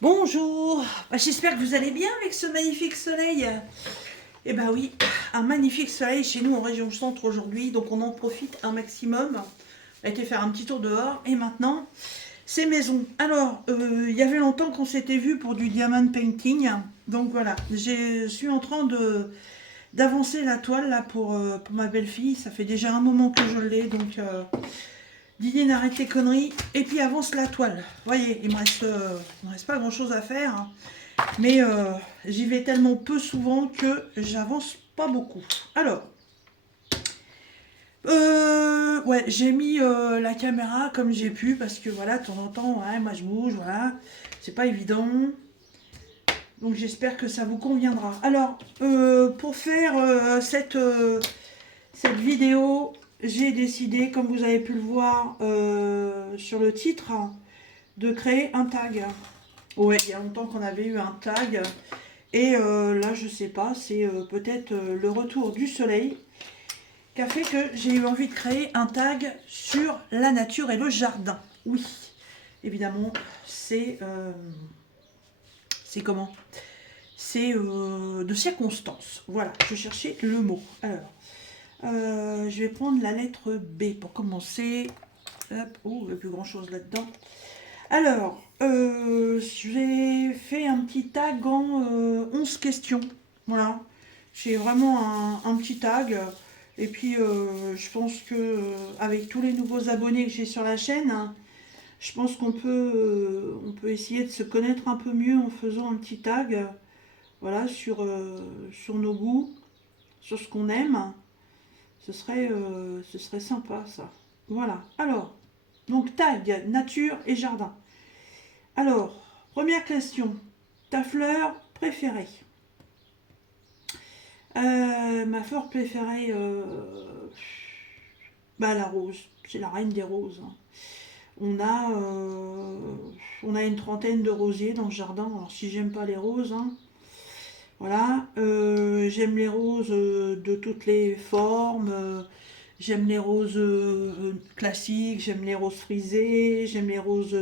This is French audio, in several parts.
Bonjour, j'espère que vous allez bien avec ce magnifique soleil. Eh ben oui, un magnifique soleil chez nous en région centre aujourd'hui, donc on en profite un maximum. On a été faire un petit tour dehors et maintenant c'est maison. Alors, il y avait longtemps qu'on s'était vu pour du diamond painting, donc voilà, je suis en train de d'avancer la toile là pour ma belle-fille. Ça fait déjà un moment que je l'ai, donc Didier n'arrête tes conneries et puis avance la toile. Vous voyez, il me reste pas grand chose à faire, hein. Mais j'y vais tellement peu souvent que j'avance pas beaucoup. Alors, ouais, j'ai mis la caméra comme j'ai pu parce que voilà, de temps en temps, ouais, moi je bouge, voilà, c'est pas évident. Donc j'espère que ça vous conviendra. Alors, pour faire cette vidéo, j'ai décidé, comme vous avez pu le voir sur le titre, de créer un tag. Ouais, il y a longtemps qu'on avait eu un tag. Et là, je sais pas, c'est peut-être le retour du soleil qui a fait que j'ai eu envie de créer un tag sur la nature et le jardin. Oui, évidemment, c'est comment? C'est de circonstance. Voilà, je cherchais le mot. Alors, je vais prendre la lettre B pour commencer. Hop, oh, il n'y a plus grand chose là-dedans. Alors, j'ai fait un petit tag en 11 questions. Voilà. J'ai vraiment un petit tag. Et puis, je pense que avec tous les nouveaux abonnés que j'ai sur la chaîne, hein, je pense on peut essayer de se connaître un peu mieux en faisant un petit tag. Voilà, sur nos goûts, sur ce qu'on aime. Ce serait sympa, ça. Voilà. Alors, donc tag, nature et jardin. Alors, première question. Ta fleur préférée? Ma fleur préférée, bah, la rose. C'est la reine des roses, hein. On a, euh, on a une trentaine de rosiers dans le jardin. Alors, si j'aime pas les roses, hein, voilà. J'aime les roses de toutes les formes. J'aime les roses classiques. J'aime les roses frisées. J'aime les roses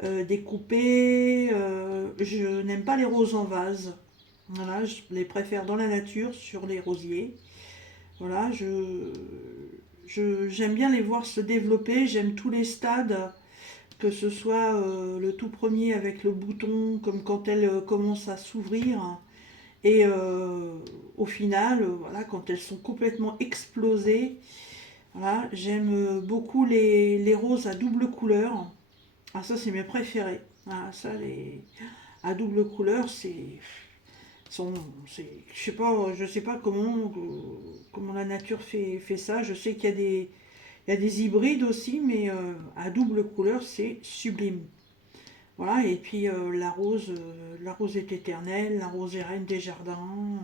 découpées. Je n'aime pas les roses en vase. Voilà, je les préfère dans la nature, sur les rosiers. Voilà, j'aime bien les voir se développer. J'aime tous les stades, que ce soit le tout premier avec le bouton, comme quand elles commencent à s'ouvrir, et au final, voilà, quand elles sont complètement explosées. Voilà, j'aime beaucoup les roses à double couleur. Ah, ça, c'est mes préférés. Ah, ça, à double couleur, sont, je sais pas comment la nature fait ça. Je sais il y a des hybrides aussi, mais à double couleur, c'est sublime. Voilà, et puis la rose est éternelle, la rose est reine des jardins.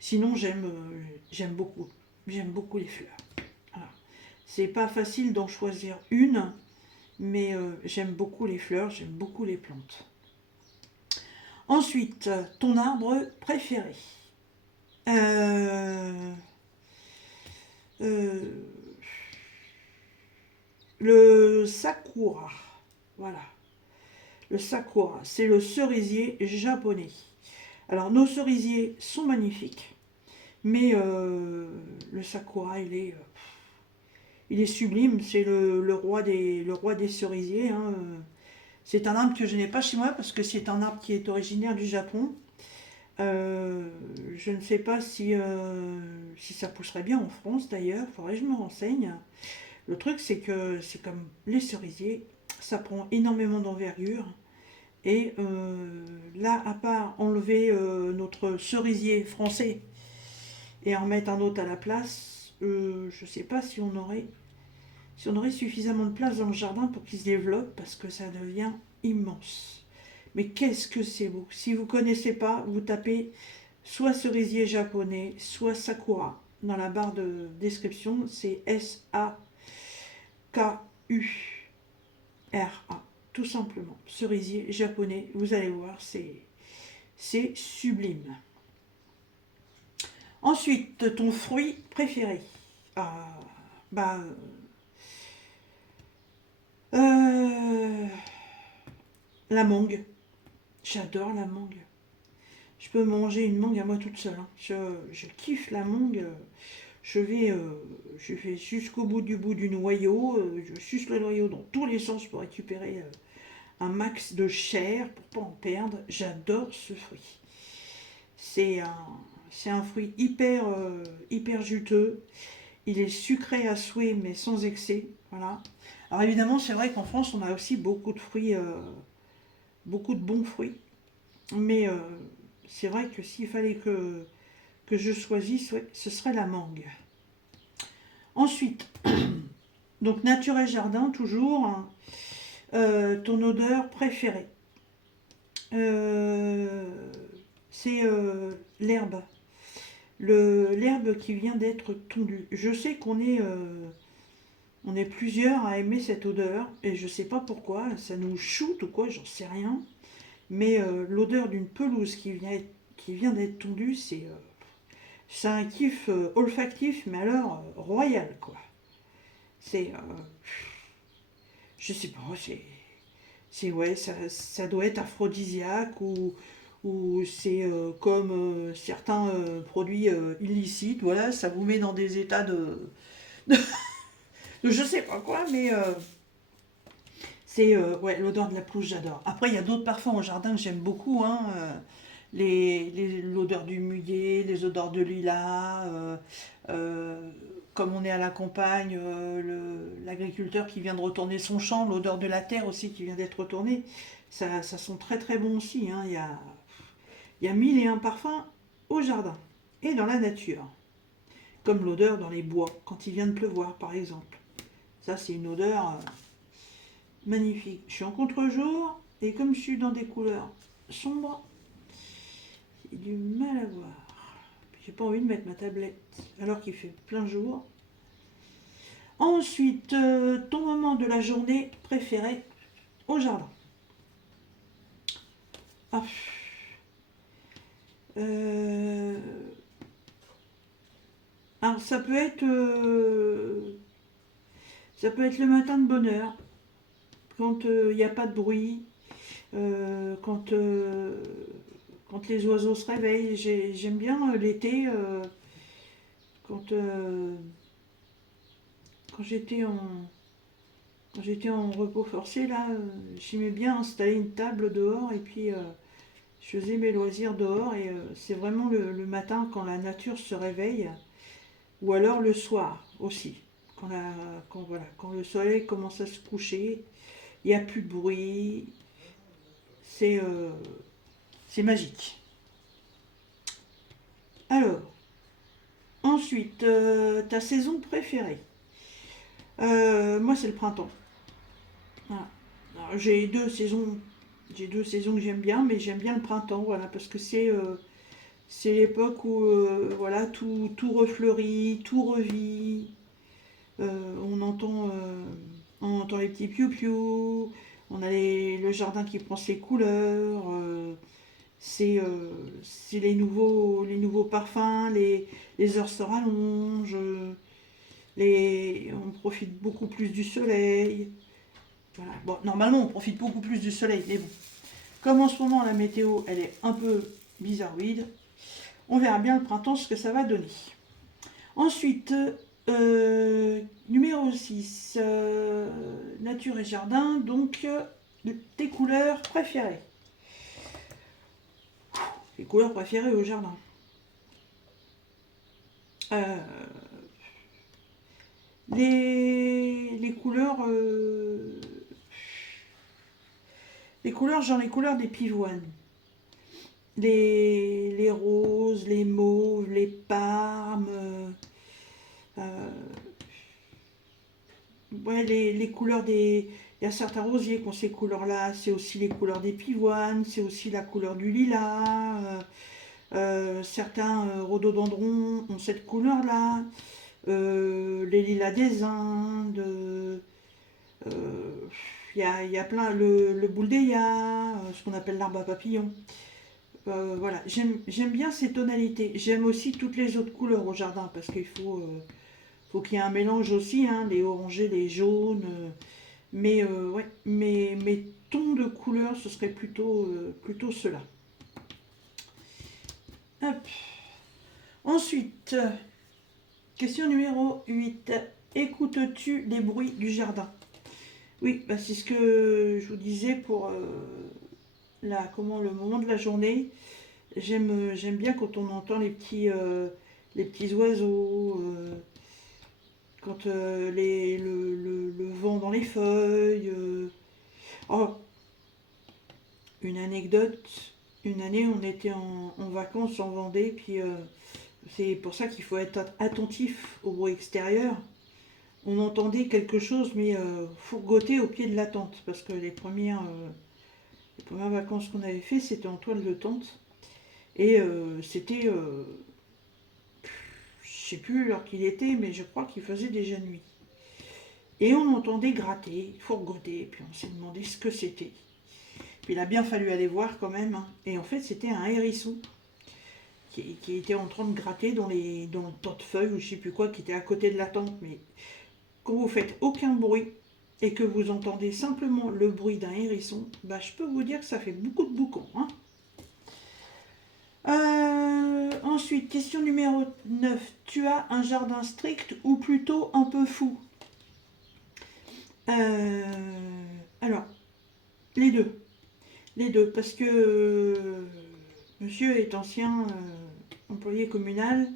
Sinon, j'aime beaucoup les fleurs. Voilà. C'est pas facile d'en choisir une, mais j'aime beaucoup les fleurs, j'aime beaucoup les plantes. Ensuite, ton arbre préféré. Euh, euh, le sakura. Voilà. Le sakura, c'est le cerisier japonais. Alors, nos cerisiers sont magnifiques, mais le sakura, il est sublime. C'est le roi des cerisiers, hein. C'est un arbre que je n'ai pas chez moi parce que c'est un arbre qui est originaire du Japon. Je ne sais pas si ça pousserait bien en France d'ailleurs, il faudrait que je me renseigne. Le truc, c'est que c'est comme les cerisiers, ça prend énormément d'envergure. Et là, à part enlever notre cerisier français et en mettre un autre à la place, je ne sais pas si on aurait suffisamment de place dans le jardin pour qu'il se développe parce que ça devient immense. Mais qu'est-ce que c'est beau! Si vous ne connaissez pas, vous tapez soit cerisier japonais, soit sakura. Dans la barre de description, c'est Sakura. Tout simplement. Cerisier japonais, vous allez voir, c'est sublime. Ensuite, ton fruit préféré. Ah, bah, la mangue. J'adore la mangue. Je peux manger une mangue à moi toute seule, hein. Je kiffe la mangue. Je vais jusqu'au bout du noyau. Je suce le noyau dans tous les sens pour récupérer un max de chair pour pas en perdre. J'adore ce fruit. C'est un, c'est un fruit hyper juteux. Il est sucré à souhait, mais sans excès. Voilà. Alors évidemment, c'est vrai qu'en France, on a aussi beaucoup de fruits, beaucoup de bons fruits. Mais c'est vrai que s'il fallait que je choisisse, ouais, ce serait la mangue. Ensuite, donc nature et jardin, toujours, hein. Ton odeur préférée. Euh, c'est l'herbe. L'herbe qui vient d'être tondue. Je sais on est plusieurs à aimer cette odeur et je sais pas pourquoi, ça nous shoot ou quoi, j'en sais rien. Mais l'odeur d'une pelouse qui vient d'être tondue, c'est un kiff olfactif, mais alors royal quoi. C'est, je sais pas, ouais, ça doit être aphrodisiaque ou c'est comme certains produits illicites, voilà, ça vous met dans des états de je sais pas quoi, mais c'est ouais, l'odeur de la pelouse, j'adore. Après, il y a d'autres parfums au jardin que j'aime beaucoup, hein, l'odeur du muguet, les odeurs de lilas, euh, comme on est à la campagne, l'agriculteur qui vient de retourner son champ, l'odeur de la terre aussi qui vient d'être retournée, ça sent très très bon aussi, hein. Il y a mille et un parfums au jardin et dans la nature, comme l'odeur dans les bois quand il vient de pleuvoir par exemple. Ça, c'est une odeur magnifique. Je suis en contre-jour et comme je suis dans des couleurs sombres, j'ai du mal à voir. J'ai pas envie de mettre ma tablette alors qu'il fait plein jour. Ensuite, ton moment de la journée préféré au jardin. Ah, euh, alors ça peut être le matin de bonne heure, quand il n'y a pas de bruit, euh, quand, euh, quand les oiseaux se réveillent. J'aime bien l'été, quand, euh, quand j'étais en, quand j'étais en repos forcé, là, j'aimais bien installer une table dehors et puis je faisais mes loisirs dehors et c'est vraiment le matin quand la nature se réveille ou alors le soir aussi. Voilà, quand le soleil commence à se coucher, il n'y a plus de bruit, c'est euh, c'est magique. Alors, ensuite, ta saison préférée. Moi, c'est le printemps. Voilà. Alors, j'ai deux saisons que j'aime bien, mais j'aime bien le printemps, voilà, parce que c'est l'époque où voilà, tout refleurit, tout revit. On entend les petits piou-piou, on a le jardin qui prend ses couleurs. C'est les nouveaux parfums, les heures se rallongent, on profite beaucoup plus du soleil. Voilà. Bon, normalement, on profite beaucoup plus du soleil, mais bon, comme en ce moment la météo elle est un peu bizarroïde, on verra bien le printemps ce que ça va donner. Ensuite, numéro 6, nature et jardin, donc tes couleurs préférées. Les couleurs préférées au jardin. Euh, les couleurs, genre les couleurs des pivoines. Les roses, les mauves, les parmes. Euh, ouais, les couleurs des. Il y a certains rosiers qui ont ces couleurs-là. C'est aussi les couleurs des pivoines. C'est aussi la couleur du lilas. Certains rhododendrons ont cette couleur-là. Les lilas des Indes. Il y a plein. Le bouldéia, ce qu'on appelle l'arbre à papillons. Voilà, j'aime bien ces tonalités. J'aime aussi toutes les autres couleurs au jardin parce faut qu'il y ait un mélange aussi, hein, les orangés, les jaunes. Mais ouais, mes tons de couleur, ce serait plutôt ceux-là. Hop. Ensuite, question numéro 8. Écoutes-tu les bruits du jardin? Oui, bah c'est ce que je vous disais pour le moment de la journée. J'aime bien quand on entend les petits oiseaux, quand le vent dans les feuilles. Oh, une anecdote, une année on était en vacances en Vendée, puis c'est pour ça qu'il faut être attentif au bruit extérieur. On entendait quelque chose, mais fourgoter au pied de la tente, parce que les premières vacances qu'on avait fait, c'était en toile de tente. Et c'était, je sais plus l'heure qu'il était, mais je crois qu'il faisait déjà nuit. Et on entendait gratter, fourgoter, puis on s'est demandé ce que c'était. Puis il a bien fallu aller voir quand même, hein. Et en fait, c'était un hérisson qui était en train de gratter dans le portefeuille ou je sais plus quoi, qui était à côté de la tente. Mais quand vous faites aucun bruit et que vous entendez simplement le bruit d'un hérisson, bah, je peux vous dire que ça fait beaucoup de boucans, hein. Ensuite, question numéro 9. Tu as un jardin strict ou plutôt un peu fou? Euh, alors, les deux. Les deux, parce que monsieur est ancien employé communal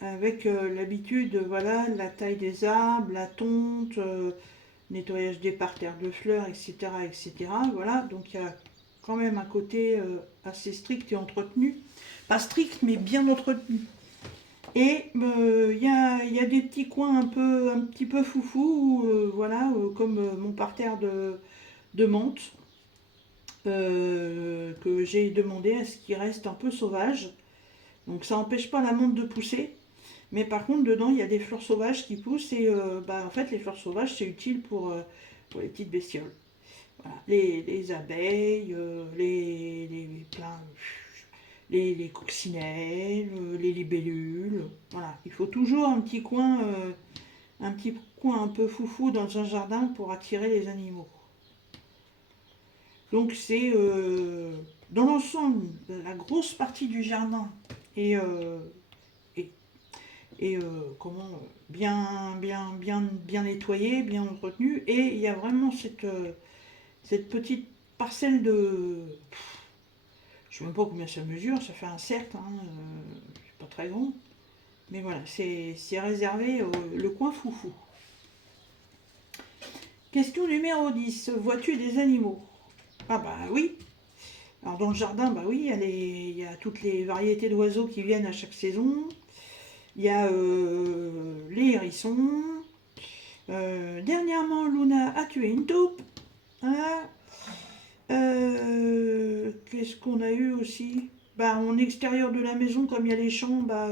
avec l'habitude, voilà, la taille des arbres, la tonte, nettoyage des parterres de fleurs, etc., etc. Voilà, donc il y a quand même un côté assez strict et entretenu. Pas strict, mais bien entretenu. Et il y a des petits coins un petit peu foufou, voilà, comme mon parterre de menthe, que j'ai demandé à ce qu'il reste un peu sauvage. Donc ça n'empêche pas la menthe de pousser. Mais par contre, dedans, il y a des fleurs sauvages qui poussent et en fait, les fleurs sauvages, c'est utile pour les petites bestioles. Voilà. Les abeilles, les coccinelles, les libellules. Voilà. Il faut toujours un petit coin un peu foufou dans un jardin pour attirer les animaux. Donc c'est dans l'ensemble, la grosse partie du jardin est, est comment bien nettoyé, bien entretenu, et il y a vraiment cette petite parcelle de, je sais même pas combien ça mesure, ça fait un cercle, hein, c'est pas très grand, mais voilà, c'est réservé le coin foufou. Question numéro 10. Vois-tu des animaux? Ah bah oui. Alors dans le jardin, bah oui, il y a toutes les variétés d'oiseaux qui viennent à chaque saison. Il y a les hérissons. Dernièrement, Luna a tué une taupe. Hein. Qu'est-ce qu'on a eu aussi? Bah, en extérieur de la maison, comme il y a les champs, bah,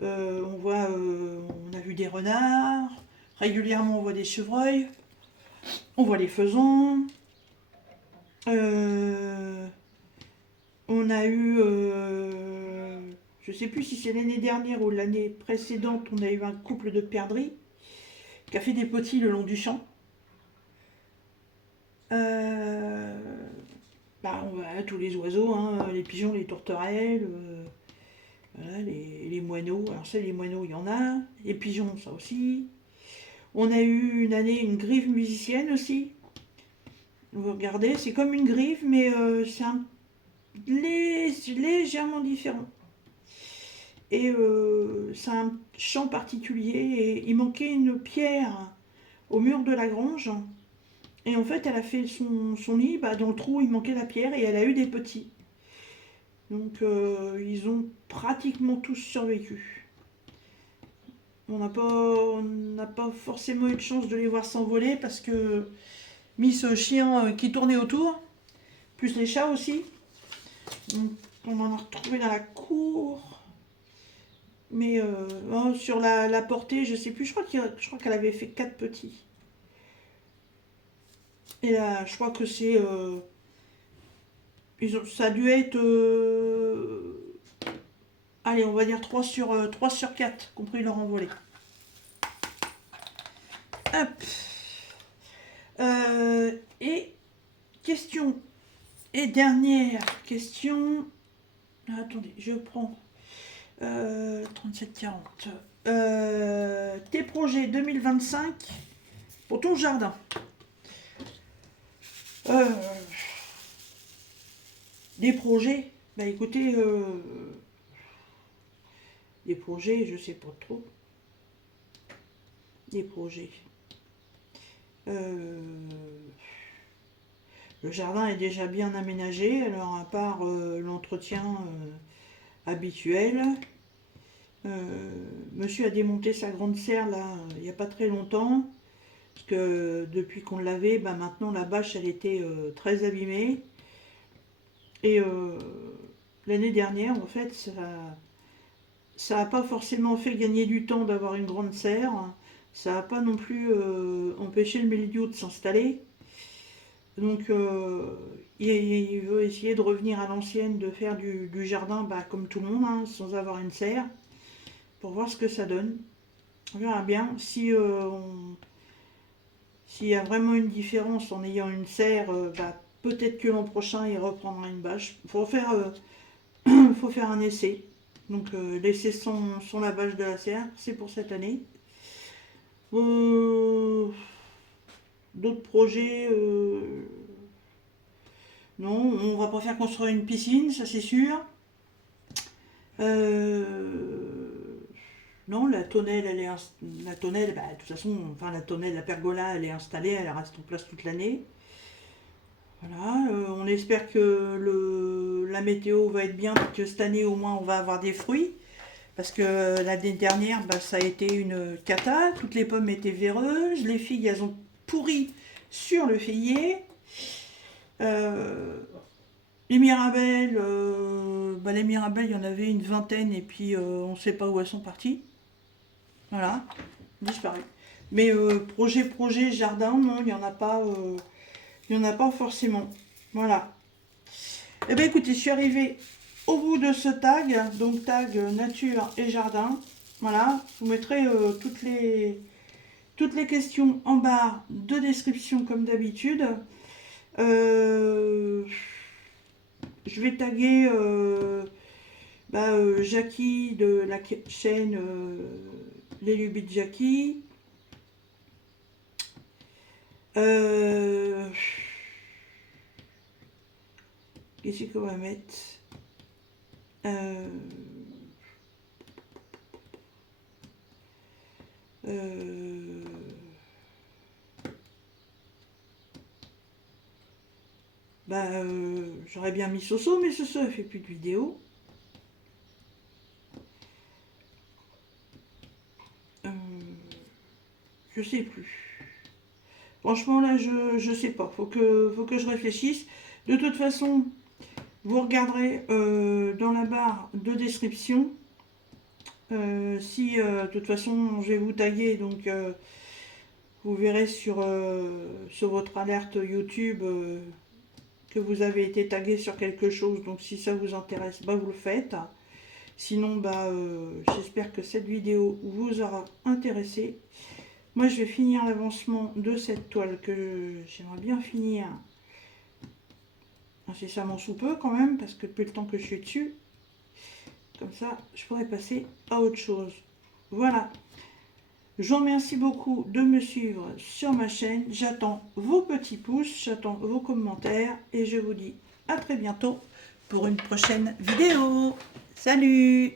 on a vu des renards. Régulièrement, on voit des chevreuils. On voit les faisans. Euh, on a eu, je sais plus si c'est l'année dernière ou l'année précédente, on a eu un couple de perdrix qui a fait des petits le long du champ. Euh, Bah, on voit tous les oiseaux, hein, les pigeons, les tourterelles, voilà, les moineaux. Alors ça, les moineaux, il y en a. Les pigeons, ça aussi. On a eu une année une grive musicienne aussi. Vous regardez, c'est comme une grive, mais c'est légèrement différent. Et c'est un chant particulier. Et il manquait une pierre au mur de la grange. Et en fait, elle a fait son nid, bah, dans le trou, il manquait la pierre et elle a eu des petits. Donc, ils ont pratiquement tous survécu. On n'a pas forcément eu de chance de les voir s'envoler parce que Miss Chien qui tournait autour, plus les chats aussi. Donc, on en a retrouvé dans la cour. Mais sur la portée, je sais plus, je crois qu'elle avait fait 4 petits. Et là, je crois que ça a dû être, allez, on va dire 3 sur 4, compris leur envolée. Hop. Et question, et dernière question. Ah, attendez, je prends 37-40. Tes projets 2025 pour ton jardin. Des projets, bah écoutez, des projets, je sais pas trop. Des projets. Le jardin est déjà bien aménagé, alors à part l'entretien habituel. Monsieur a démonté sa grande serre là il n'y a pas très longtemps. Parce que depuis qu'on l'avait, bah, maintenant la bâche elle était très abîmée. Et l'année dernière, en fait, ça n'a pas forcément fait gagner du temps d'avoir une grande serre. Ça n'a pas non plus empêché le milieu de s'installer. Donc il veut essayer de revenir à l'ancienne, de faire du jardin bah, comme tout le monde, hein, sans avoir une serre, pour voir ce que ça donne. On verra bien si s'il y a vraiment une différence en ayant une serre, bah, peut-être que l'an prochain il reprendra une bâche. Faut faire un essai. Donc l'essai sans la bâche de la serre, c'est pour cette année. D'autres projets, non, on va pas faire construire une piscine, ça c'est sûr. Non, la tonnelle, elle est la tonnelle, bah, de toute façon, enfin la tonnelle, la pergola, elle est installée, elle reste en place toute l'année. Voilà, on espère que la météo va être bien, que cette année au moins on va avoir des fruits. Parce que l'année dernière, bah, ça a été une cata, toutes les pommes étaient véreuses, les figues elles ont pourri sur le figuier. Les mirabelles, les mirabelles, il y en avait une vingtaine et puis on ne sait pas où elles sont parties. Voilà, disparu. Mais projet, jardin, non, il n'y en a pas. Il n'y en a pas forcément. Voilà. Eh bien écoutez, je suis arrivée au bout de ce tag, donc tag nature et jardin. Voilà, je vous mettrai toutes les questions en barre de description comme d'habitude. Je vais taguer Jackie de la chaîne Les Lubies de Jackie. Qu'est-ce qu'on va mettre j'aurais bien mis Soso, mais Soso elle fait plus de vidéos. Je sais plus. Franchement là je sais pas. Faut que je réfléchisse. De toute façon, vous regarderez dans la barre de description. Si de toute façon je vais vous taguer, donc vous verrez sur votre alerte YouTube que vous avez été tagué sur quelque chose. Donc si ça vous intéresse, bah, vous le faites. Sinon, bah, j'espère que cette vidéo vous aura intéressé. Moi, je vais finir l'avancement de cette toile que j'aimerais bien finir incessamment sous peu quand même, parce que depuis le temps que je suis dessus, comme ça, je pourrais passer à autre chose. Voilà. Je vous remercie beaucoup de me suivre sur ma chaîne. J'attends vos petits pouces, j'attends vos commentaires et je vous dis à très bientôt pour une prochaine vidéo. Salut!